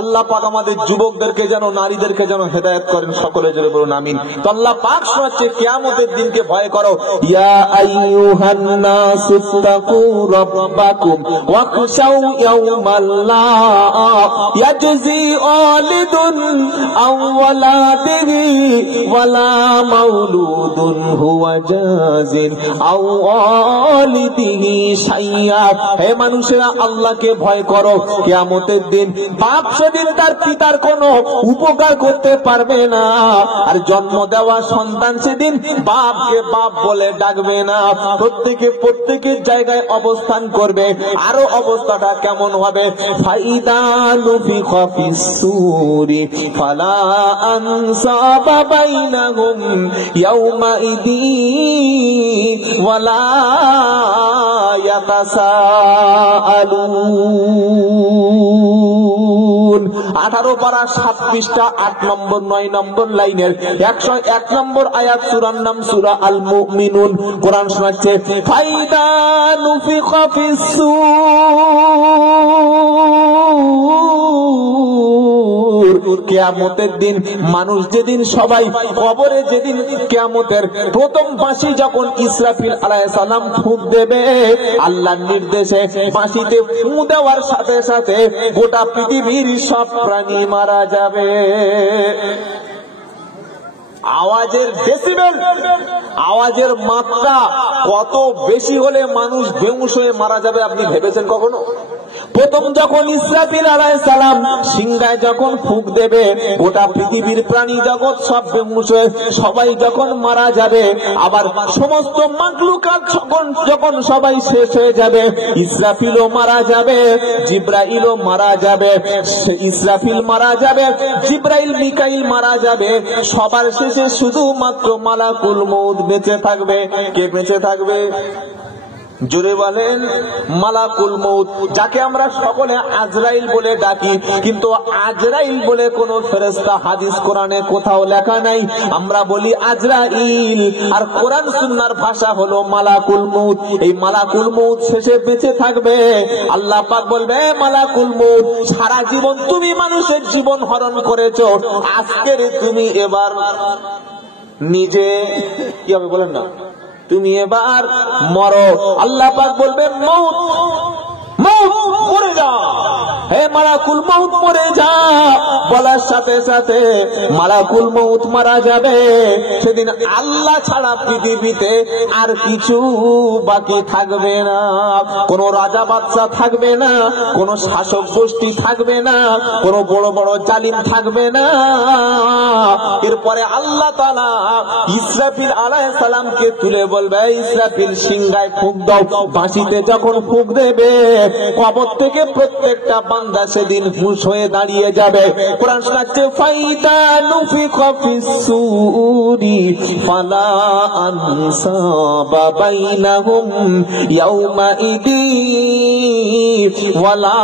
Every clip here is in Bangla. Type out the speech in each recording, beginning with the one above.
আল্লাহ পাক আমাদের যুবকদেরকে যেন, নারীদেরকে যেন হেদায়েত করেন, সকলে জোরে বলুন আমিন। তো আল্লাহ পাক শোনাচ্ছে কিয়ামতের দিনকে ভয় করো। ইয়া আইয়ুহান নাসুত্তাকু রাব্বাকুম ওয়াখশাউ ইয়াওমাল লা ইয়াজজি ওয়ালিদুন আও ওয়ালাদিহি ওয়ালা মাউলুদুন হুয়া জাজিন আও ওয়ালিদিহি শাইয়্যা। হে মানুষেরা, আল্লাহকে ভয় করো। কিয়ামতের দিন বাপ সেদিন তার পিতার কোনো উপকার করতে পারবে না, আর জন্ম দেওয়া সন্তান সেদিন বাপকে বাপ বলে ডাকবে না। প্রত্যেকের জায়গায় অবস্থান করবে। আরো অবস্থাটা কেমন হবে? ফাইদা নুফিখা ফিস-সূরি ফালা আনসাবা বাইনাহুম ইয়াওমাইদিন ওয়ালা ইয়াতাসাআলুন। 18 পারা 7 পৃষ্ঠা 8 নম্বর 9 নম্বর লাইনের 101 নম্বর আয়াত, সূরার নাম সূরা আল মুমিনুন। কোরআন শোনাচ্ছে ফাইদা নুফিখা ফিস-সূর। কিয়ামতের দিন মানুষ যেদিন সবাই কবরে, যেদিন কিয়ামতের প্রথম বাঁশি যখন ইসরাফিল আলাইহিস সালাম ফুঁক দেবে, আল্লাহর নির্দেশে বাঁশিতে ফু দেওয়ার সাথে সাথে গোটা পৃথিবীর সব প্রাণী মারা যাবে। আওয়াজের ডেসিবেল, আওয়াজের মাত্রা কত বেশি হলে মানুষ বেহুশ হয়ে মারা যাবে আপনি ভেবেছেন কখনো? প্রথম যখন ইসরাফিল আলাইহিস সালাম সিংহায় যখন ফুঁক দেবে, গোটা পৃথিবীর প্রাণী জগৎ সব বেহুশ হয়ে সবাই যখন মারা যাবে, আবার সমস্ত মাখলুকাত যখন সবাই শেষ হয়ে যাবে, ইসরাফিলও মারা যাবে, জিবরাইলও মারা যাবে। ইসরাফিল মারা যাবে, জিবরাইল মিকাইল মারা যাবে। সবার শেষে শুধুমাত্র মালাকুল মউত বেঁচে থাকবে। কে বেঁচে থাকবে? জোরে বলেন। মালাকুল মউত, যাকে আমরা সকলে আজরাইল বলে ডাকি, কিন্তু আজরাইল বলে কোন ফেরেশতা হাদিস কোরআনে কোথাও লেখা নাই। আমরা বলি আজরাইল, আর কোরআন সুন্নাহর ভাষা হলো মালাকুল মউত। এই মালাকুল মউত শেষে বেঁচে থাকবে। আল্লাহ পাক বলবে, মালাকুল মউত, সারা জীবন তুমি মানুষের জীবন হরণ করেছো, আজকের তুমি এবার নিজে কি হবে বলেন না, তুমি এবার মরো। আল্লাহ পাক বলবে, মউত মউত মরে যা, হে মালাকুল মউত মরে যা। বলার সাথে সাথে মালাকুল মউত মারা যাবে। সেদিন আল্লাহ ছাড়া পৃথিবীতে আর কিছু বাকি থাকবে না। কোন রাজা বাদশা থাকবে না, কোন শাসক গোষ্ঠী থাকবে না, কোন বড় বড় জালিম থাকবে না। এরপরে আল্লাহ তাআলা ইসরাফিল আলাইহিস সালামকে তুলে বলবে, ইসরাফিল সিংহায় ফুঁক দাও। বাঁশিতে যখন ফুঁক দেবে, কবর থেকে প্রত্যেকটা বান্দা সেদিন হুঁশ হয়ে দাঁড়িয়ে যাবে। কোরআন শোনাচ্ছে ফাইদা নুফিখা ফিস-সূরি ফালা আনসাবা বাইনাহুম ইয়াওমাইদিন ওয়ালা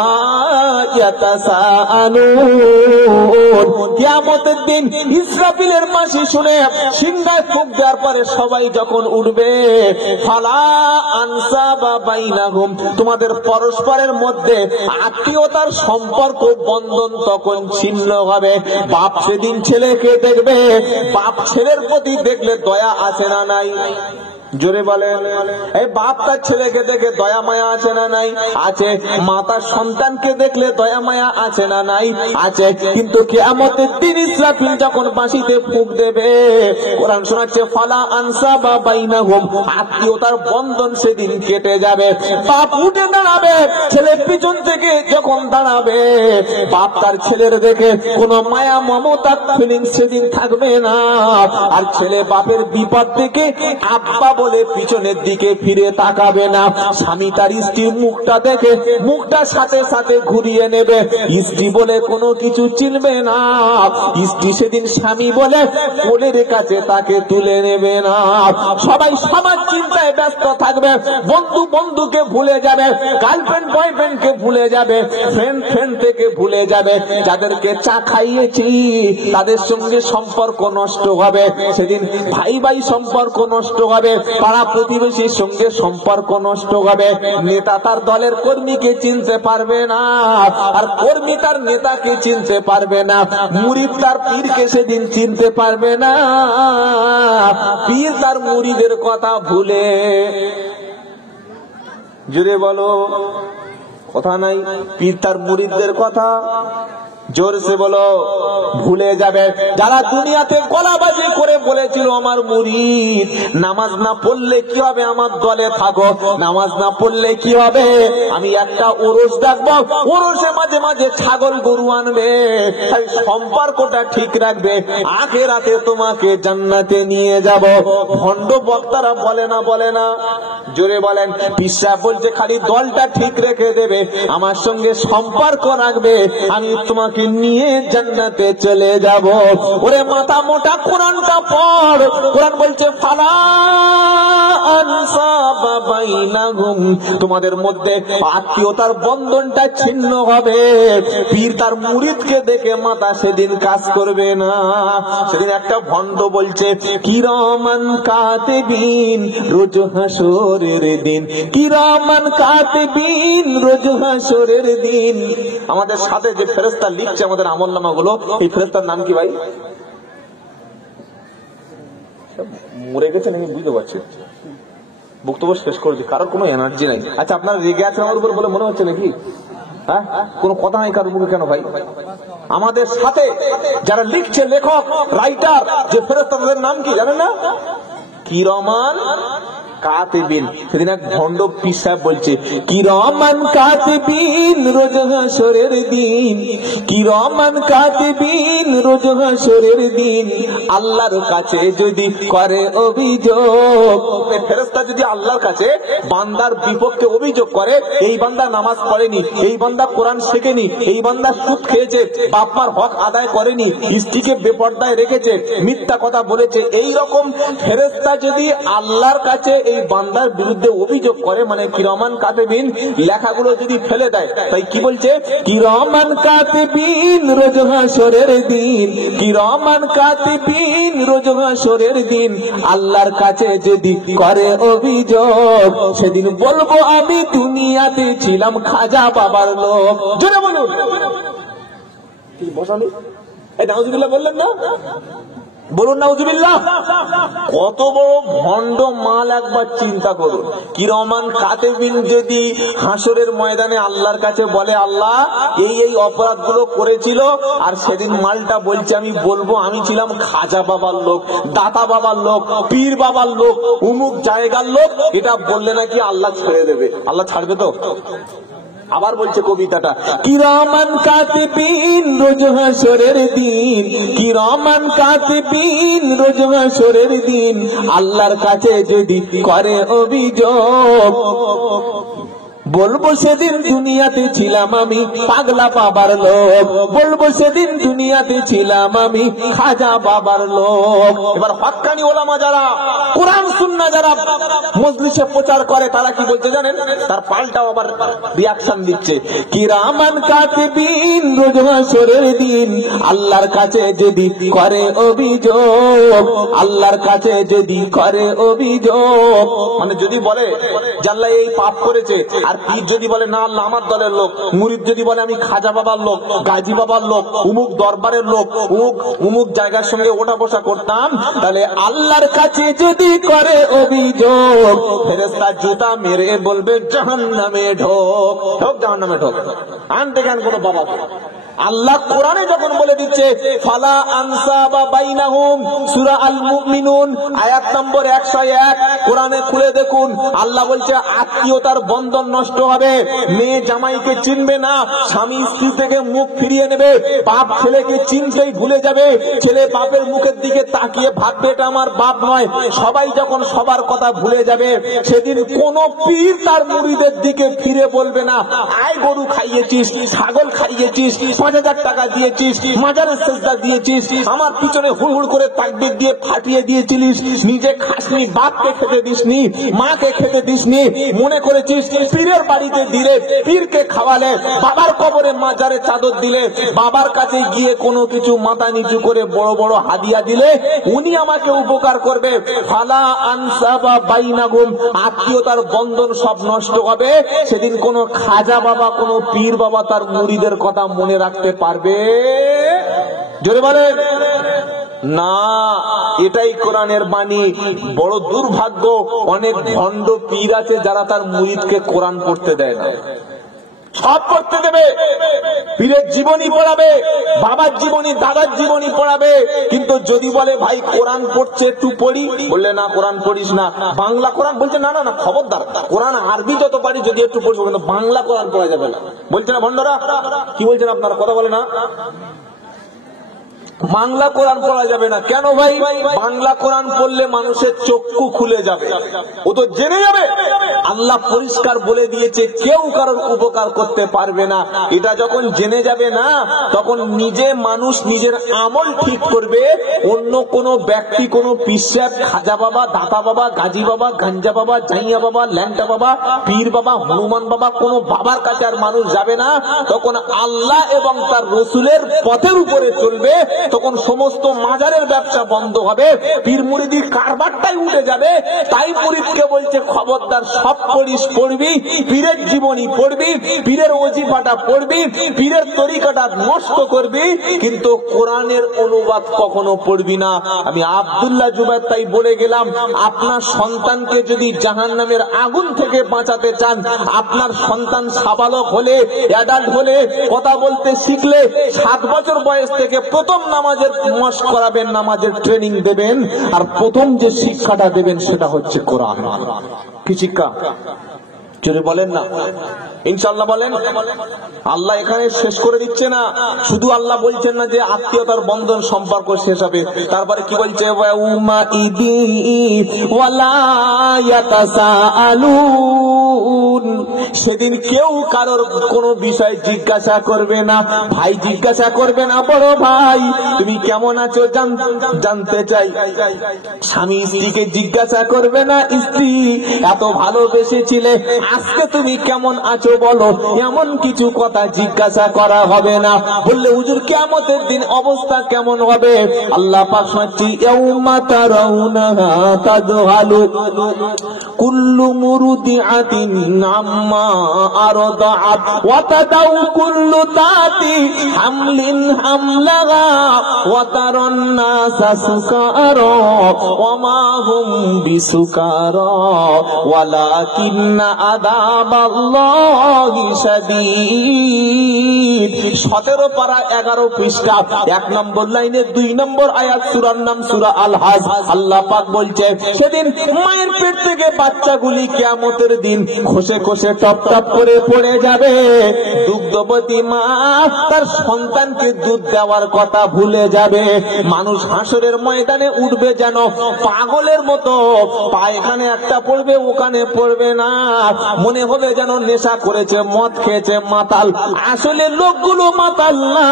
ইয়াতাসাআলুন। কিয়ামতের দিন ইসরাফিলের বাঁশি শুনে সিংহায় ফুঁক দেওয়ার পরে সবাই যখন উঠবে, ফালা আনসাবা বাইনাহুম, তোমাদের পরস্পরের মধ্যে আত্মীয়তার সম্পর্ক বন্ধন তখন ছিন্ন হবে। বাপ সেদিন ছেলেকে দেখবে, বাপ ছেলের প্রতি দেখলে দয়া আছে না নাই? জোরে বলেন। এই বাপ তার ছেলেকে দেখে দয়া মায়া আছে না নাই? আছে। মা তার সন্তানকে দেখলে দয়া মায়া আছে না নাই? আছে। কিন্তু কিয়ামতের দিন ইসরাফিল যখন বাঁশিতে ফুঁক দেবে, কোরআন শোনাচ্ছে ফালা আনসাবা বাইনাহুম, আত্মীয়তার বন্ধন সেদিন কেটে যাবে। বাপ উঠে দাঁড়াবে, ছেলে পিছন থেকে যখন দাঁড়াবে, বাপ তার ছেলের দেখে কোনো মায়া মমতার ফিলিংস সেদিন থাকবে না। আর ছেলে বাপের বিপদ থেকে আব্বা বলে পিছনের দিকে ফিরে তাকাবে না। স্বামী তার স্ত্রীর মুখটা দেখে মুখটা সাথে সাথে ঘুরিয়ে নেবে। স্ত্রী বলে কোনো কিছু চিনবে না। স্ত্রী সেদিন স্বামী বলে কোলের কাছে তাকে তুলে নেবে না। সবাই সবার চিন্তায় ব্যস্ত থাকবে। বন্ধু বন্ধুকে ভুলে যাবে, গার্লফ্রেন্ড বয়ফ্রেন্ডকে ভুলে যাবে, ফ্রেন্ড ফ্রেন্ড থেকে ভুলে যাবে। যাদেরকে চা খাইয়েছি তাদের সঙ্গে সম্পর্ক নষ্ট হবে। সেদিন ভাই ভাই সম্পর্ক নষ্ট হবে। পাড়া প্রতিবেশীর সঙ্গে সম্পর্ক নষ্ট হবে, নেতা তার দলের কর্মীকে চিনতে পারবে না, আর কর্মী তার নেতাকে চিনতে পারবে না, মুরিদ তার পীরকে সেদিন চিনতে পারবে না, পীর তার মুরিদের কথা ভুলে, জোরে বলো কথা নাই, পীর তার মুরিদদের কথা জোরসে বলো ভুলে যাবে। যারা দুনিয়াতে গলাবাজি করে বলেছিল আমার মুরিদ, নামাজ না পড়লে কি হবে, আমার দলে থাকো, নামাজ না পড়লে কি হবে, আমি একটা ওরস ডাকবো, ওরসে মাঝে মাঝে ছাগল গরু আনবে, তাই সম্পর্কটা ঠিক রাখবে, আখিরাতে তোমাকে জান্নাতে নিয়ে যাব। ভণ্ড বক্তারা বলে না, বলে না, জোরে বলেন। পীর সাহেব বলছে খালি দলটা ঠিক রেখে দেবে, আমার সঙ্গে সম্পর্ক রাখবে, আমি তোমাকে নিয়ে জান্নাতে চলে যাব। ওরে মাথা মোটা কোরআনটা পড়, কোরআন বলছে ফালা আনসাবা বাইনাহুম, তোমাদের মধ্যে আত্মীয়তার বন্ধনটা ছিন্ন হবে। পীর তার মুরিদকে দেখে মাথা সেদিন কাজ করবে না। সেদিন একটা ভণ্ড বলছে কিরামান কাতিবিন রোজ হাসরের দিন, কিরামান কাতিবিন রোজ হাসরের দিন। আমাদের সাথে যে ফেরেশতা লিখছে আমাদের আমলনামা গুলো, এই ফেরেশতার নাম কি ভাই? মরে গেছে নাকি বুঝতে পারছি, বক্তব্য শেষ করেছি, কারোর কোনো এনার্জি নাই। আচ্ছা আপনারা রেগে আছেন আমার উপর বলে মনে হচ্ছে নাকি? হ্যাঁ, কোনো কথা নাই কারোর মুখে কেন ভাই? আমাদের সাথে যারা লিখছে, লেখক, রাইটার, যে ফেরেশতাদের নাম কি জানেন না? কিরামান কাতিবিন। সেদিন এক ভণ্ড পীর সাহেব বলছে কিরামান কাতিবিন রোজ হাসরের দিন, কিরামান কাতিবিন রোজ হাসরের দিন, আল্লাহর কাছে যদি করে অভিযোগ, ফেরেশতা যদি আল্লাহর কাছে বান্দার বিপক্ষে অভিযোগ করে, এই বান্দা নামাজ পড়েনি, এই বান্দা কোরআন শেখেনি, এই বান্দা সুদ খেয়েছে, বাপ মার হক আদায় করেনি, স্ত্রীকে বেপর্দায় রেখেছে, মিথ্যা কথা বলেছে, এই রকম ফেরেশতা যদি আল্লাহর কাছে এই বান্দার বিরুদ্ধে অভিযোগ করে, মানে কিরামান কাতিবিন লেখাগুলো যদি ফেলে দেয়, তাই কি বলছে কিরামান কাতিবিন রোজ হাসরের দিন, কিরামান কাতিবিন রোজ হাসরের দিন, আল্লাহর কাছে যদি করে অভিযোগ, সেদিন বলবো আমি দুনিয়াতে ছিলাম খাজা বাবার লোক। জোরে বলুন, বসানি এই নাউজুবিল্লাহ বললেন না, বলুন নাউজুবিল্লাহ। কত বড় ভণ্ড মাল একবার চিন্তা করুন। কিরামান কাতিবিন যদি হাসরের ময়দানে আল্লাহর কাছে বলে আল্লাহ এই এই অপরাধগুলো করেছিল, আর সেদিন মালটা বলছে আমি বলবো আমি ছিলাম খাজা বাবার লোক, দাতা বাবার লোক, পীর বাবার লোক, উমুক জায়গার লোক, এটা বললে নাকি আল্লাহ ছেড়ে দেবে? আল্লাহ ছাড়বে তো? আবার বলছে কবিতাটা কিরামান কাতিবিন রোজ হাসরের দিন, কিরামান কাতিবিন রোজ হাসরের দিন, আল্লাহর কাছে যদি করে অভিযোগ, বলবো সেদিন দুনিয়াতে ছিলাম আমি পাগলা বাবার লোক, বলবো সেদিন দুনিয়াতে ছিলাম আমি খাজা বাবার লোক। এবার হক্কানি ওলামা যারা কোরআন সুন্নাহ যারা মজলিসে প্রচার করে, তারা কি বলছে জানেন? তার পাল্টাও আবার রিয়াকশন দিচ্ছে কিরামান কাতিবিন রোজ হাসরের দিন, আল্লাহর কাছে যদি করে অভিযোগ, আল্লাহর কাছে যদি করে অভিযোগ, মানে যদি বলে যে আল্লাহ এই পাপ করেছে, আর পীর যদি বলে না আল্লাহ আমার দলের লোক, মুরিদ যদি বলে আমি খাজা বাবার লোক, গাজী বাবার লোক, উমুক দরবারের লোক, উমুক জায়গার সঙ্গে ওঠা বসা করতাম, তাহলে আল্লাহর কাছে যদি করে অভিযোগ, ফেরেশতা জুতা মেরে বলবে জাহান্নামে ঢোক, ঢোক জাহান্নামে ঢোক। আনতে কেন কোনো বাবা? আল্লাহ কোরআনে যখন বলে দিচ্ছে ফালা আনসাবা বাইনাহুম, সূরা আল মুমিনুন আয়াত নম্বর 101, কোরআনে খুলে দেখুন, আল্লাহ বলছে আত্মীয়তার বন্ধন নষ্ট হবে, মেয়ে জামাইকে চিনবে না, স্বামী স্ত্রী থেকে মুখ ফিরিয়ে নেবে, বাপ ছেলেকে চিনতেই ভুলে যাবে, ছেলে বাপের মুখের দিকে তাকিয়ে ভাববে এটা আমার বাপ নয়, সবাই যখন সবার কথা ভুলে যাবে, সেদিন কোন পীর তার মুরিদের দিকে ফিরে বলবে না আয় গরু খাইয়েছিস, ছাগল খাইয়েছিস, 5,000 টাকা দিয়েছিস, মাজারের সেজদা দিয়েছিস, আমার পিছনে হুড়হুড় করে তাকবীর দিয়ে ফাটিয়ে দিয়েছিলিস, নিজে খাসনি, বাপকে খেতে দিসনি, মাকে খেতে দিসনি, মনে করেছিস পীরের বাড়িতে দিলে, পীরকে খাওয়ালে, বাবার কবরে মাজারে চাদর দিলে, বাবার কাছে গিয়ে কোনো কিছু মাথা নিচু করে বড় বড় হাদিয়া দিলে উনি আমাকে উপকার করবে। ফালা আনসাবা বাইনাহুম, আত্মীয়তার বন্ধন সব নষ্ট হবে। সেদিন কোন খাজা বাবা, কোন পীর বাবা তার মুরিদের কথা মনে রাখতে পারবে? জোরে বলেন না। এটাই কোরআনের বাণী। বড় দুর্ভাগ্য, অনেক ভণ্ড পীর আছে যারা তার মুরিদকে কোরআন পড়তে দেয় না। সব করতে দেবে, পীরের জীবনী পড়াবে, বাবার জীবনী, দাদার জীবনী পড়াবে, কিন্তু যদি বলে ভাই কোরআন পড়ছে একটু পড়ি, বললে না কোরআন পড়িস না, বাংলা কোরআন, বলছে না না না খবরদার, কোরআন আরবি যত পারি যদি একটু পড়বো, কিন্তু বাংলা কোরআন পড়া যাবে না। বলছে না ভণ্ডরা, কি বলছেন আপনারা, কথা বলে না, বাংলা কোরআন পড়া যাবে না। কেন ভাই? বাংলা কোরআন পড়লে মানুষের চক্ষু খুলে যাবে, ও তো জেনে যাবে আল্লাহ পরিষ্কার বলে দিয়েছে কেউ কারোর উপকার করতে পারবে না। এটা যখন জেনে যাবে না, তখন নিজে মানুষ নিজের আমল ঠিক করবে। অন্য কোন ব্যক্তি, কোন পিসাব, খাজা বাবা, দাতা বাবা, গাজী বাবা, গাঞ্জা বাবা, জাইয়া বাবা, ল্যাংটা বাবা, পীর বাবা, হনুমান বাবা, কোন বাবার কাছে আর মানুষ যাবে না। তখন আল্লাহ এবং তার রসুলের পথের উপরে চলবে। তখন সমস্ত মাজারের ব্যবসা বন্ধ হবে, পীর মুরিদির কারবারটাই উঠে যাবে। তাই মুরিদকে বলছে খবরদার, সব পড়িস, পড়বি, পীরের জীবনী পড়বি, পীরের ওজিফাটা পড়বি, পীরের তরিকাটা নষ্ট করবি, কিন্তু কোরআনের অনুবাদ কখনো পড়বি না। আমি আব্দুল্লাহ জুবায়ের তাই বলে গেলাম, আপনার সন্তানকে যদি জাহান্নামের আগুন থেকে বাঁচাতে চান, আপনার সন্তান সাবালক হলে, অ্যাডাল্ট হলে, কথা বলতে শিখলে 7 বছর বয়স থেকে প্রথম নামাজের মস্ক করাবেন, নামাজের ট্রেনিং দেবেন, আর প্রথম যে শিক্ষাটা দেবেন সেটা হচ্ছে কোরআন। কি শিক্ষা? যদি বলেন না ইনশাআল্লাহ বলেন। আল্লাহ এখানে শেষ করে দিচ্ছে না, শুধু আল্লাহ বলছেন না যে আত্মীয়তার বন্ধন সম্পর্ক শেষ হবে, তারপরে কি বলছে, ওয়াউমা ইদি ওয়ালা ইয়াতাসাআলুন, সেদিন কেউ কারোর কোনো বিষয় জিজ্ঞাসা করবে না। ভাই জিজ্ঞাসা করবে না, বড় ভাই তুমি কেমন আছো জানতে চাই। স্বামী স্ত্রীকে জিজ্ঞাসা করবে না, স্ত্রী এত ভালোবেসেছিলে, আজকে তুমি কেমন আছো বলো, এমন কিছু কথা জিজ্ঞাসা করা হবে না। বললে হুজুর কিয়ামতের দিন অবস্থা কেমন হবে? আল্লাহ পাক বলছেন, ইয়াউমা তারাউনাহা তাযহালু কুল্লু মুরদিআতিন আম্মা আরদাআত ওয়া তাদাউ কুল্লু তাতি হামলিন হামলাহা ওয়া তারান নাসা সুকারা ওয়া মা হুম বিসুকারা ওয়ালাকিন্না আযাবাল্লাহি শাদীদ। 17 পারা 11 পৃষ্ঠা 1 নম্বর লাইনের 2 নম্বর আয়াত, সূরার নাম সূরা আল হাজ। আল্লাহ পাক বলছে, সেদিন মায়ের পেট থেকে বাচ্চাগুলি কিয়ামতের দিন খসে খসে টপ টপ করে পড়ে যাবে। দুগ্ধবতী মা তার সন্তানকে দুধ দেওয়ার কথা ভুলে যাবে। মানুষ হাসরের ময়দানে উঠবে যেন পাগলের মতো, পা এখানে একটা পড়বে, ওখানে পড়বে না, মনে হবে যেন নেশা করেছে, মদ খেয়েছে, মাতাল। আসলে লোকগুলো মাতাল না,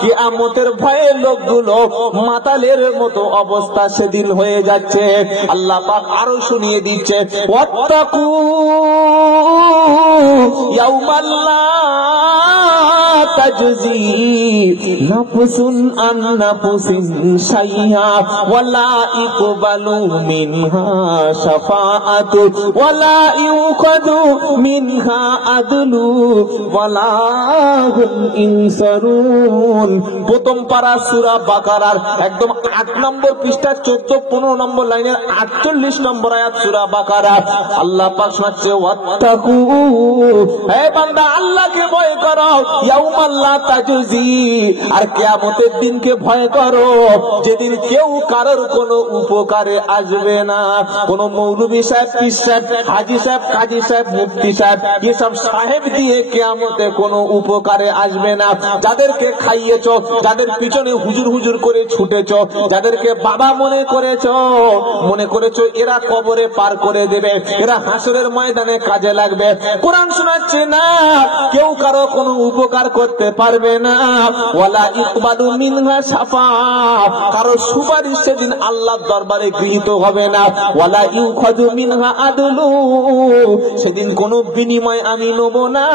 কিয়ামতের ভয়ে লোকগুলো মাতালের মতো অবস্থা সেদিন হয়ে যাচ্ছে। আল্লাহ পাক আরো শুনিয়ে দিচ্ছে, ওয়াত্তাকু ইয়াউমাল লা তাজজি নাফসুন আন নাফসিন শাইআ ওয়ালা ইকবালু মিনহা শাফাআতু ওয়ালা ইউখাযু মিনহা আদলু ওয়ালা হুম ইনসারুন। প্রথম পারা সূরা বাকারার একদম 8 নম্বর পৃষ্ঠা 14-15 নম্বর লাইনের 48 নম্বর আয়াত সূরা বাকারা। আল্লাহ পাক বলছে, ওয়াত্তাকু, হে বান্দা আল্লাহকে ভয় করো, ইয়াউমাল লা তাজজি, আর কিয়ামতের দিনকে ভয় করো, যেদিন কেউ কারোর কোনো উপকারে আসবে না। কোন মৌলভী সাহেব, পীর সাহেব, হাজী সাহেব, কাজী সাহেব, মুফতি সাহেব, এসব সাহেব দিয়ে কিয়ামতে কোনো উপকারে আসবে না। যাদেরকে খাইয়েছো, যাদের পিছনে হুজুর হুজুর করে ছুটেছো, যাদেরকে বাবা মনে করেছো এরা কবরে পার করে দেবে, এরা হাসরের ময়দানে কাজে লাগবে। কোরআন শোনাচ্ছে না, কেউ কারো কোনো উপকার করতে করতে পারবে না, ওয়ালা ইকবালু মিনহা শাফাআহ, কারো সুপারিশ সেদিন আল্লাহর দরবারে গৃহীত হবে না, ওয়ালা ইউখাযু মিনহা আদলু, সেদিন কোনো বিনিময় আমি নেব না।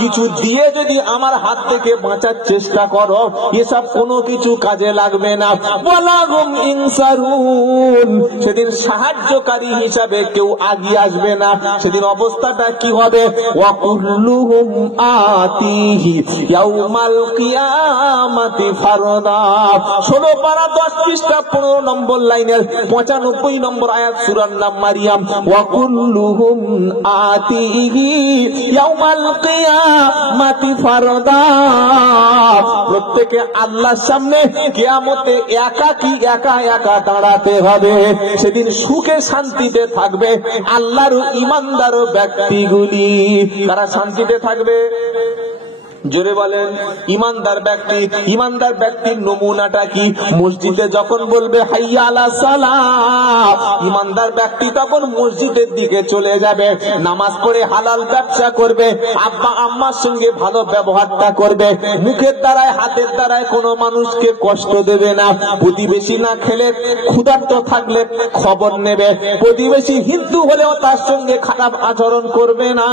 কিছু দিয়ে যদি আমার হাত থেকে বাঁচার চেষ্টা করো, এসব কোনো কিছু কাজে লাগবে না। ওয়ালা হুম ইনসারুন, সেদিন সাহায্যকারী হিসাবে কেউ আগিয়ে আসবে না। সেদিন অবস্থাটা কি হবে? ওয়া কুল্লুহুম আতিহি ইয়াউমাল কিয়ামাতি ফারদা। 16 পারা 10 পৃষ্ঠা 15 নম্বর লাইনের 95 নম্বর আয়াত সূরার নাম মারিয়াম। ওয়া কুল্লুহুম আতিহি ইয়াউমাল কিয়ামাতি ফারদা, প্রত্যেকে আল্লাহর সামনে কিয়ামতে একাকী একা একা দাঁড়াতে হবে। সেদিন সুখে শান্তিতে থাকবে আল্লাহর ঈমানদার ব্যক্তিগুলি। তারা শান্তিতে থাকবে, জোরে বলেন। ঈমানদার ব্যক্তি, ঈমানদার ব্যক্তির নমুনাটা কি? মসজিদে যখন বলবে হাইয়া আলাস সালাহ, ঈমানদার ব্যক্তি তখন মসজিদের দিকে চলে যাবে, নামাজ পড়ে হালাল ব্যবসা করবে, আব্বা আম্মার সঙ্গে ভালো ব্যবহারটা করবে, মুখের দ্বারায় হাতের দ্বারায় কোনো মানুষকে কষ্ট দেবে না, প্রতিবেশী না খেলে ক্ষুধার্ত থাকলে খবর নেবে, প্রতিবেশী হিন্দু হলেও তার সঙ্গে খারাপ আচরণ করবে না,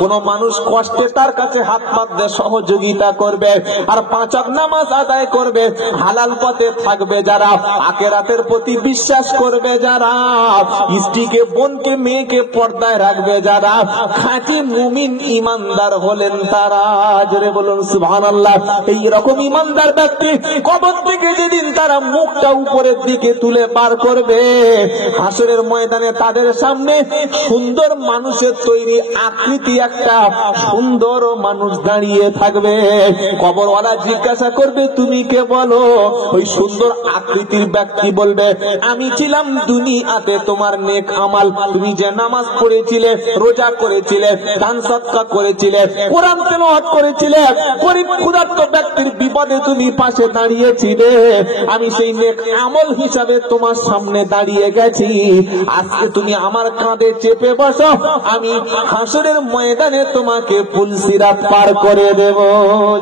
কোনো মানুষ কষ্টে তার কাছে হাত পাতবে সহযোগিতা করবে, আর 5 ওয়াক্ত নামাজ আদায় করবে, হালাল পথে থাকবে যারা, আখিরাতের প্রতি বিশ্বাস করবে যারা, স্ত্রীকে বোনকে মেয়েকে পর্দায় রাখবে যারা, খাঁটি মুমিন ঈমানদার হলেন তারা। জোরে বলুন সুবহানাল্লাহ। এই রকম ঈমানদার ব্যক্তি কবর থেকে যেদিন তারা মুখটা উপরের দিকে তুলে পার করবে, হাসরের ময়দানে তাদের সামনে সুন্দর মানুষের তৈরি আকৃতি একটা সুন্দর মানুষ দাঁড়িয়ে থাকবে। কবরওয়ালা জিজ্ঞাসা করবে তুমি কে বলো? ওই সুন্দর আকৃতির ব্যক্তি বলবে আমি ছিলাম দুনিয়াতে তোমার নেক আমাল, তুমি যে নামাজ পড়েছিলে, রোজা করেছিলে, দান সদকা করেছিলে, কোরআন তেলাওয়াত করেছিলে, গরীব ক্ষুধার্ত ব্যক্তির বিপদে তুমি পাশে দাঁড়িয়েছিলে, আমি সেই নেক আমল হিসাবে তোমার সামনে দাঁড়িয়ে গেছি। আজকে তুমি আমার কাঁধে চেপে বসো, আমি হাসরের ময়দানে তোমাকে পুলসিরাত পার করে দেব।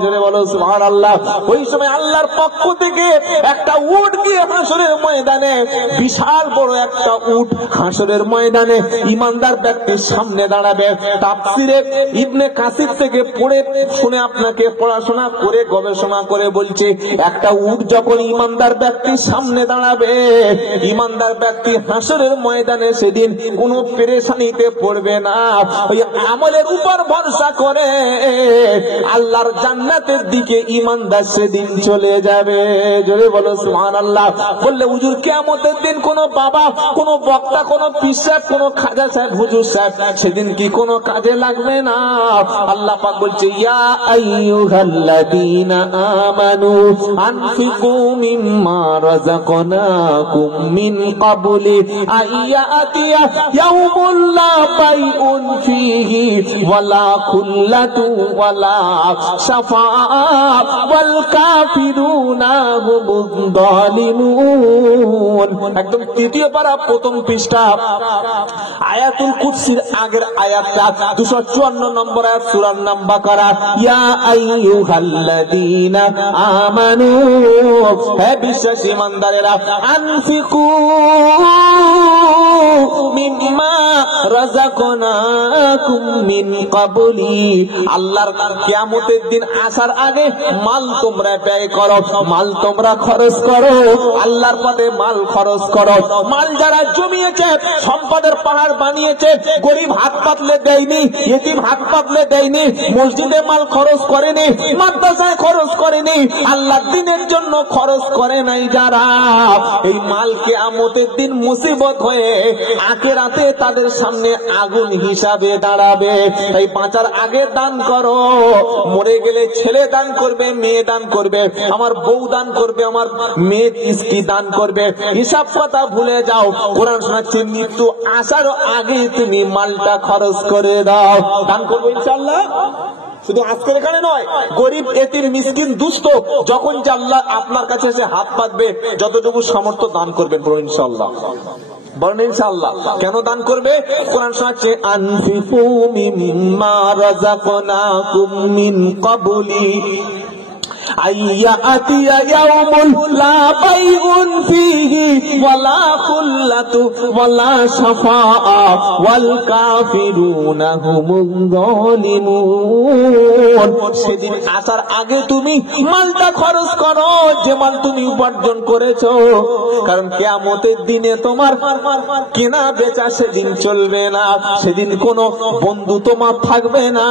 জোরে বলো সুবহানাল্লাহ। ওই সময় আল্লাহর পক্ষ থেকে একটা উট গিয়ে হাসরের ময়দানে, বিশাল বড় একটা উট হাসরের ময়দানে ঈমানদার ব্যক্তির সামনে দাঁড়াবে। তাফসিরে ইবনে কাসির থেকে পড়ে শুনে আপনাকে পড়াশোনা করে গবেষণা করে বলছি, একটা উট যখন ঈমানদার ব্যক্তির সামনে দাঁড়াবে, ঈমানদার ব্যক্তি হাসরের ময়দানে সেদিন কোনো পেরেশানিতে পড়বে না, ওই আমলের উপর ভরসা করে আল্লাহর জান্নাতের দিকে ঈমানদার সেদিন চলে যাবে। জোরে বলো সুবহানাল্লাহ। বললে হুজুর কিয়ামতের দিন কোন বাবা, কোন বক্তা, কোন পীর সাহেব, কোন খাজা সাহেব, হুজুর সাহেব সেদিন কি কোনো কাজে লাগবে না? আল্লাহ পাক বলছে ইয়া আইয়ুহাল্লাযীনা আমানু আনফিকু মিম্মা রাযাকনাকুম মিন ক্বাবলি আইয়াতিয়া ইয়াউমুল লা বাইউন ফীহি ওয়ালা খুল্লাতু ওয়ালা শাফাআহ ওয়াল কাফিরুনা হুমুয যালিমুন। একদম 3য় পারা 1ম পৃষ্ঠা, আয়াতুল কুরসির আগের আয়াতটা 254 নম্বর আয়াত, সূরার নাম বাকারা। ইয়া আইয়ুহাল্লাযীনা আমানু, হে বিশ্বাসী ঈমানদারেরা, আনফিকু মিম্মা রাযাকনাকুম মিন ক্বাবলি, আল্লাহর কিয়ামতের দিন আসার আগে মাল তোমরা ব্যয় করো, মাল তোমরা খরচ করো, আল্লাহর পথে মাল খরচ করো। মাল যারা জমিয়েছে, সম্পদের পাহাড় বানিয়েছে, গরিব হাত পাতলে দেয়নি, ইতিম হাত পাতলে দেয়নি, মসজিদে মাল খরচ করেনি, মাদ্রাসায় খরচ করেনি, আল্লাহর দ্বীনের জন্য খরচ করে নাই যারা, এই মাল কিয়ামতের দিন মুসিবত হয়ে আখিরাতে তাদের সামনে আগুন হিসাবে দাঁড়াবে। তাই বাঁচার আগে দান করো, মরে গেলে ছেলে দান করবে, মেয়ে দান করবে, আমার বউ দান করবে, আমার মেয়ে স্ত্রী দান করবে, হিসাব কথা ভুলে যাও। কোরআন শোনাচ্ছে মৃত্যু আসার আগে তুমি মালটা খরচ করে দাও। দান করবো ইনশাআল্লাহ, শুধু আজকের এখানে নয়, গরিব এতিম মিসকিন দুস্থ যখন যে আল্লাহ আপনার কাছে এসে হাত পাতবে, যতটুকু সামর্থ্য দান করবেন পুরো ইনশাআল্লাহ। বলেন ইনশাআল্লাহ। কেন দান করবে? কোরআন শোনাচ্ছে আনফিকু মিম্মা রাযাকনাকুম মিন ক্বাবলি আইয়াতিয়া ইয়াউমুন লা বাইউন ফীহি ওয়ালা খুল্লাতু ওয়ালা শাফাআ ওয়াল কাফিরুনা হুমুয যালিমুন। সেদিন আসার আগে তুমি মালটা খরচ করো, যে মাল তুমি উপার্জন করেছো, কারণ কিয়ামতের দিনে তোমার কেনা বেচা সেদিন চলবে না। সেদিন কোনো বন্ধু তোমার থাকবে না,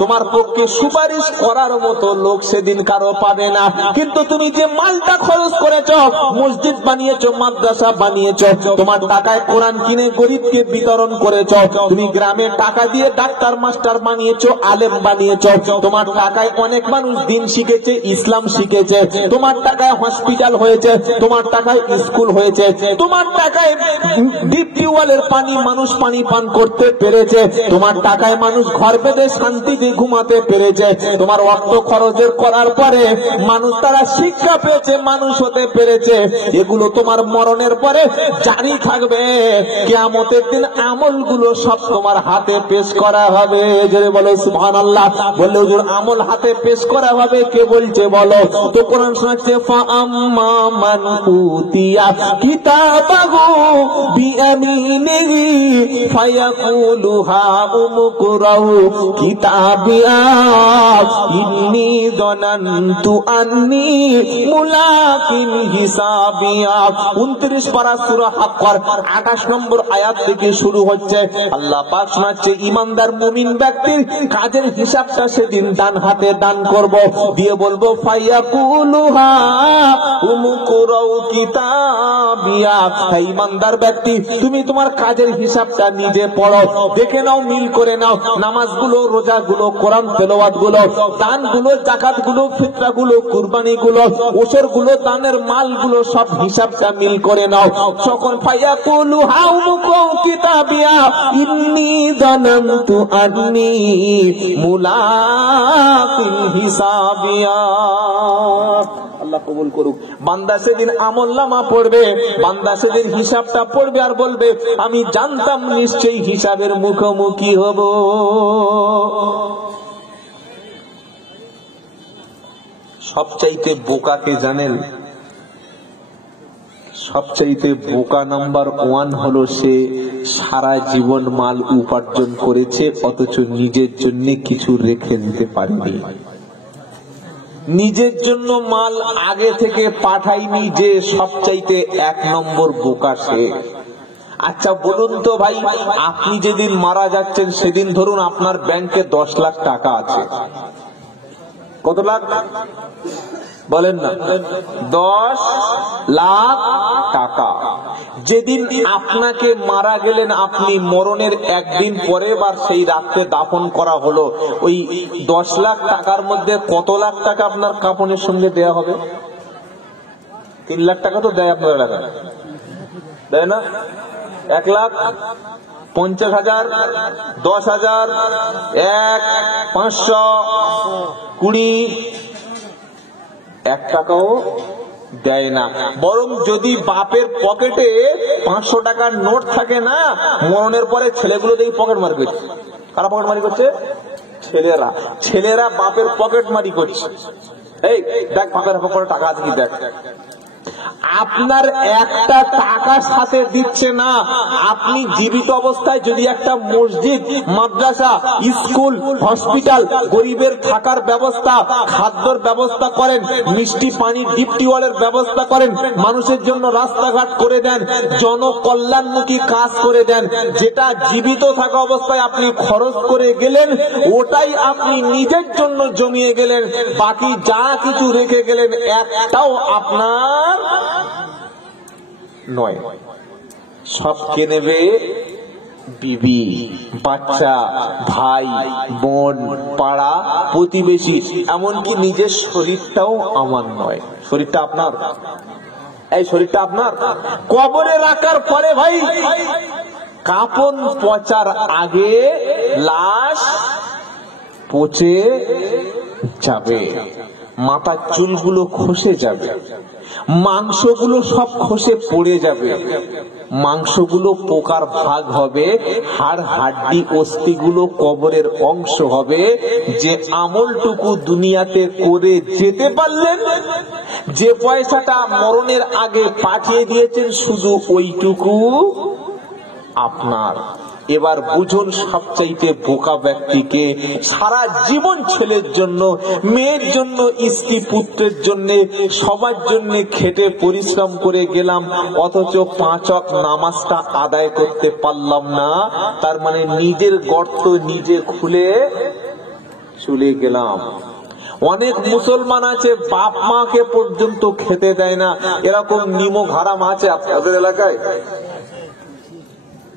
তোমার পক্ষে সুপারিশ করার মতো লোক সেদিন কারো পাবে না। কিন্তু তুমি যে মালটা খরচ করেছো, মসজিদ বানিয়েছো, মাদ্রাসা বানিয়েছো, তোমার টাকায় কোরআন কিনে গরিবকে বিতরণ করেছো, তুমি গ্রামে টাকা দিয়ে ডাক্তার মাস্টার বানিয়েছো, আলেম বানিয়েছো, তোমার টাকায় অনেক মানুষ দিন শিখেছে, ইসলাম শিখেছে, তোমার টাকায় হসপিটাল হয়েছে, তোমার টাকায় স্কুল হয়েছে, তোমার টাকায় ডিপ টিউবওয়েলের পানি মানুষ পানি পান করতে পেরেছে, তোমার টাকায় মানুষ ঘর বেঁধে শান্তিতে ঘুমাতে পেরেছে, তোমার অর্থ খরচের করার পরে মানুষ তারা শিক্ষা পেয়েছে, মানুষ হতে পেরেছে। এগুলো তোমার মরণের পরে জারি থাকবে। কিয়ামতের দিন আমলগুলো সব তোমার হাতে পেশ করা হবে। জোরে বলো সুবহানাল্লাহ। বললে হুজুর আমল হাতে পেশ করা হবে, কে বলছে বলো? তো কোরআন শোনাচ্ছে ফাআম্মা মান উতিয়া কিতাবাহু বিয়ামিনিহি ফায়াকুলু হা উমকুরাউ কিতাবিয়া ইন্নী যানানতু আন্নী মুলাকিন হিসাবিয়া। 29 পারা সূরা হাক্কার 28 নম্বর আয়াত থেকে শুরু হচ্ছে। আল্লাহ পাক শোনাচ্ছে ঈমানদার মুমিন ব্যক্তির কাজের হিসাবটা সেদিন ডান হাতে দান করব, দিয়ে বলবো ফায়াকুলুহা উমকুরাউ কিতাবিয়া। ঈমানদার ব্যক্তি তুমি তোমার কাজের হিসাবটা নিজে পড়ো, দেখে নাও, মিল করে নাও। নামাজগুলো, রোজাগুলো, কোরআন তেলাওয়াতগুলো, দানগুলো, যাকাতগুলো, ফিতরাগুলো, কুরবানিগুলো, ওশরগুলো, দানের মালগুলো সব হিসাবটা মিল করে নাও। যখন ফায়াকুলু হাউমুকুম কিতাবিয়া ইন্নী যানানতু আন্নী মুলাকিন হিসাবিয়া। আল্লাহ কবুল করুক। বান্দা সেদিন আমলনামা পড়বে, বান্দা সেদিন হিসাবটা পড়বে আর বলবে আমি জানতাম নিশ্চয়ই হিসাবের মুখোমুখি হব। সবচাইতে বোকাকে জানেন? সবচাইতে বোকা নাম্বার 1 হলো সে সারা জীবন মাল উপার্জন করেছে অথচ নিজের জন্য কিছু রেখে নিতে পারেনি। নিজের জন্য মাল আগে থেকে পাঠাইনি, যে সবচাইতে 1 নম্বর বোকা সে। আচ্ছা বলুন তো ভাই, আপনি যেদিন মারা যাচ্ছেন সেদিন ধরুন আপনার ব্যাংকে 10 লাখ টাকা আছে। কত লাখ বলেন না? 10 লাখ টাকা। যেদিন আপনাকে মারা গেলেন, আপনি মরণের একদিন পরে বা সেই রাত্রে দাফন করা হলো, ওই 10 লাখ টাকার মধ্যে কত লাখ টাকা আপনার কাফনের সঙ্গে দেয়া হবে? 3 লাখ টাকা তো দেয় আপনার এলাকা, দেয় না? 1,50,000, 10,000, 1, 500, 20, 1 টাকাও দেয় না। বরং যদি বাপের পকেটে 500 টাকার নোট থাকে না, মরণের পরে ছেলেগুলো দেখি পকেট মারি করছে। কারা পকেট মারি করছে? ছেলেরা। ছেলেরা বাপের পকেট মারি করছে। এই দেখ বাপের পকেটে টাকা আছে কি দেখ। আপনার একটা টাকা সাথে দিচ্ছে না। আপনি জীবিত অবস্থায় যদি একটা মসজিদ, মাদ্রাসা, স্কুল, হসপিটাল, গরিবের থাকার ব্যবস্থা, খাদ্যের ব্যবস্থা করেন, মিষ্টি পানি, ডিপ টিউবওয়েলের ব্যবস্থা করেন, মানুষের জন্য রাস্তাঘাট করে দেন, জনকল্যাণমুখী কাজ করে দেন, যেটা জীবিত থাকা অবস্থায় আপনি খরচ করে গেলেন, ওটাই আপনি নিজের জন্য জমিয়ে গেলেন। বাকি যা কিছু রেখে গেলেন একটাও আপনার নয়। সব কে নেবে? বিবি, বাচ্চা, ভাই, বোন, পাড়া, প্রতিবেশী, এমনকি নিজের শরীরটাও আমার নয়। শরীরটা আপনার, এই শরীরটা আপনার। কবরে রাখার পরে ভাই কাফন পচার আগে লাশ পচে যাবে। মাথার চুলগুলো খসে যাবে, মাংসগুলো সব খসে পড়ে যাবে, মাংসগুলো পোকার ভাগ হবে, হাড় হাড্ডি অস্থিগুলো কবরের অংশ হবে। যে আমলটুকু দুনিয়াতে করে যেতে পারলেন, যে পয়সাটা মরণের আগে পাঠিয়ে দিয়েছেন, শুধু ওইটুকু আপনার। এবার বুঝুন, সবচাইতে বোকা ব্যক্তিকে। সারা জীবন ছেলের জন্য, মেয়ের জন্য, স্ত্রী পুত্রের জন্য, সবার জন্য খেটে পরিশ্রম করে গেলাম, অথচ 5 ওয়াক্ত নামাজটা আদায় করতে পারলাম না। তার মানে নিজের গর্ত নিজে খুলে চলে গেলাম। অনেক মুসলমান আছে বাপ মাকে পর্যন্ত খেতে দেয় না, এরকম নিমক হারাম আছে আপনাদের এলাকায়?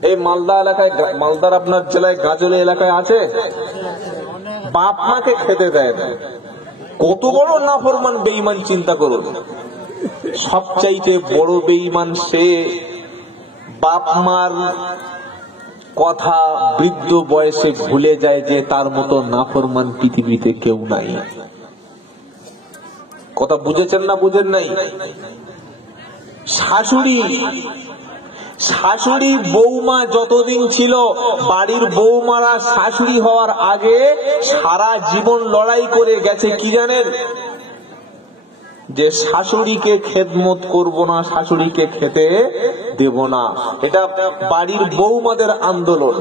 এই মালদা এলাকায়, মালদার আপনার জেলায় গাজলে এলাকায় আছে, বাপ মাকে খেতে দেয় না। কত বড় নাফরমান বেঈমান চিন্তা করুন। সবচাইতে বড় বেঈমান সে, বাপ মার কথা বৃদ্ধ বয়সে ভুলে যায় যে তার মতো নাফরমান পৃথিবীতে কেউ নাই। কথা বুঝেছেন না বুঝেন নাই? শাশুড়ি বৌমা যতদিন ছিল, বাড়ির বৌমারা শাশুড়ি হওয়ার আগে সারা জীবন লড়াই করে গেছে। কি জানেন? যে শাশুড়িকে খেদমত করব না, শাশুড়িকে খেতে দেব না। এটা বাড়ির বৌমাদের আন্দোলন।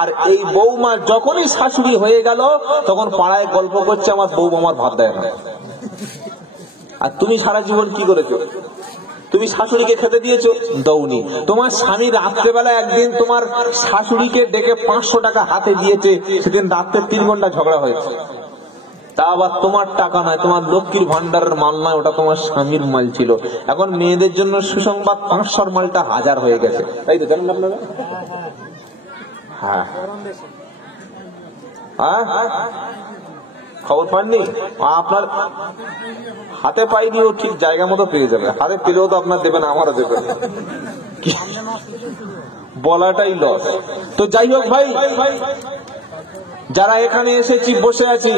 আর এই বৌমা যখনই শাশুড়ি হয়ে গেল, তখন পাড়ায় গল্প করছে, আমার বৌমা আমার ভাত দেয় না। আর তুমি সারা জীবন কি করেছো? তুমি শাশুড়িকে খেতে দিয়েছো? দাওনি। তোমার স্বামী রাত্রেবেলা একদিন তোমার শাশুড়িকে ডেকে 500 টাকা হাতে দিয়েছে, সেদিন রাত্রে 3 ঘন্টা ঝগড়া হয়েছে। তা আবার তোমার টাকা নয়, তোমার লক্ষ্মীর ভান্ডারের মাল নয়, ওটা তোমার স্বামীর মাল ছিল। এখন মেয়েদের জন্য সুসংবাদ, 500 মালটা 1000 হয়ে গেছে, তাই তো জানেন আপনারা? হ্যাঁ হ্যাঁ, খবর পাননি? আপনার হাতে পাইনি, ও ঠিক জায়গা মতো পেয়ে যাবে। হাতে পেলেও তো আপনার দেবেন, আমারও দেবেন, বলাটাই লস। তো যাই হোক ভাই, যারা এখানে এসেছি, বসে আছি,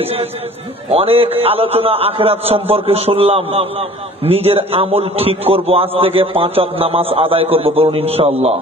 অনেক আলোচনা আখিরাত সম্পর্কে শুনলাম। নিজের আমল ঠিক করব, আজ থেকে 5 ওয়াক্ত নামাজ আদায় করব, বলুন ইনশাআল্লাহ।